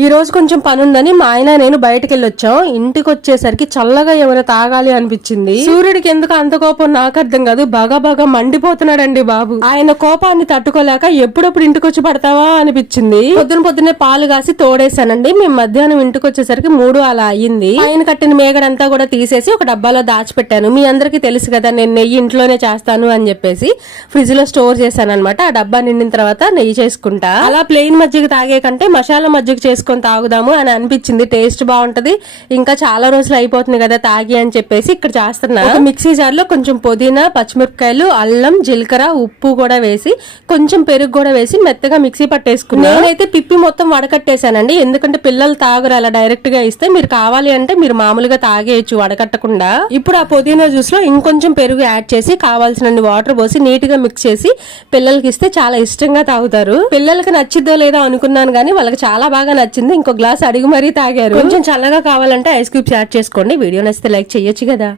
ఈ రోజు కొంచెం పని ఉందని మా ఆయన నేను బయటకు వెళ్ళొచ్చాం. ఇంటికి వచ్చేసరికి చల్లగా ఏమైనా తాగాలి అనిపించింది. సూర్యుడికి ఎందుకు అంత కోపం నాకు అర్థం కాదు. బాగా మండిపోతున్నాడండి బాబు. ఆయన కోపాన్ని తట్టుకోలేక ఎప్పుడప్పుడు ఇంటికి వచ్చి పడతావా అనిపించింది. పొద్దున్నే పాలు కాసి తోడేశానండి. మేము మధ్యాహ్నం ఇంటికి వచ్చేసరికి 3 అలా అయ్యింది. ఆయన కట్టిన మేగడంతా కూడా తీసేసి ఒక డబ్బాలో దాచిపెట్టాను. మీ అందరికి తెలుసు కదా నేను నెయ్యి ఇంట్లోనే చేస్తాను అని చెప్పేసి ఫ్రిడ్జ్ లో స్టోర్ చేశాను అనమాట. ఆ డబ్బా నిండిన తర్వాత నెయ్యి చేసుకుంటా. అలా ప్లెయిన్ మజ్జిగ తాగే కంటే మసాలా మజ్జిగ చేసుకొని తాగుదాము అని అనిపించింది. టేస్ట్ బాగుంటది, ఇంకా చాలా రోజులు అయిపోతుంది కదా తాగి అని చెప్పేసి ఇక్కడ చేస్తున్నా. మిక్సీ జార్ లో కొంచెం పుదీనా, పచ్చిమిరపకాయలు, అల్లం, జీలకర్ర, ఉప్పు కూడా వేసి కొంచెం పెరుగు కూడా వేసి మెత్తగా మిక్సీ పట్టేసుకున్నా. నేనైతే పిప్పి మొత్తం వడకట్టేశానండి. ఎందుకంటే పిల్లలు తాగురు అలా డైరెక్ట్ గా ఇస్తే. మీరు కావాలి అంటే మీరు మామూలుగా తాగేయచ్చు వడకట్టకుండా. ఇప్పుడు ఆ పుదీనా జ్యూస్ లో ఇంకొంచెం పెరుగు యాడ్ చేసి కావాల్సినన్ని వాటర్ పోసి నీట్ గా మిక్స్ చేసి పిల్లలకి ఇస్తే చాలా ఇష్టంగా తాగుతారు. పిల్లలకి నచ్చిద్దో లేదో అనుకున్నాను కానీ వాళ్ళకి చాలా బాగా నచ్చింది. ఇంకో గ్లాస్ అడిగి మరీ తాగారు. కొంచెం చల్లగా కావాలంటే ఐస్ క్యూబ్స్ యాడ్ చేసుకోండి. వీడియో నచ్చితే లైక్ చేయొచ్చు కదా.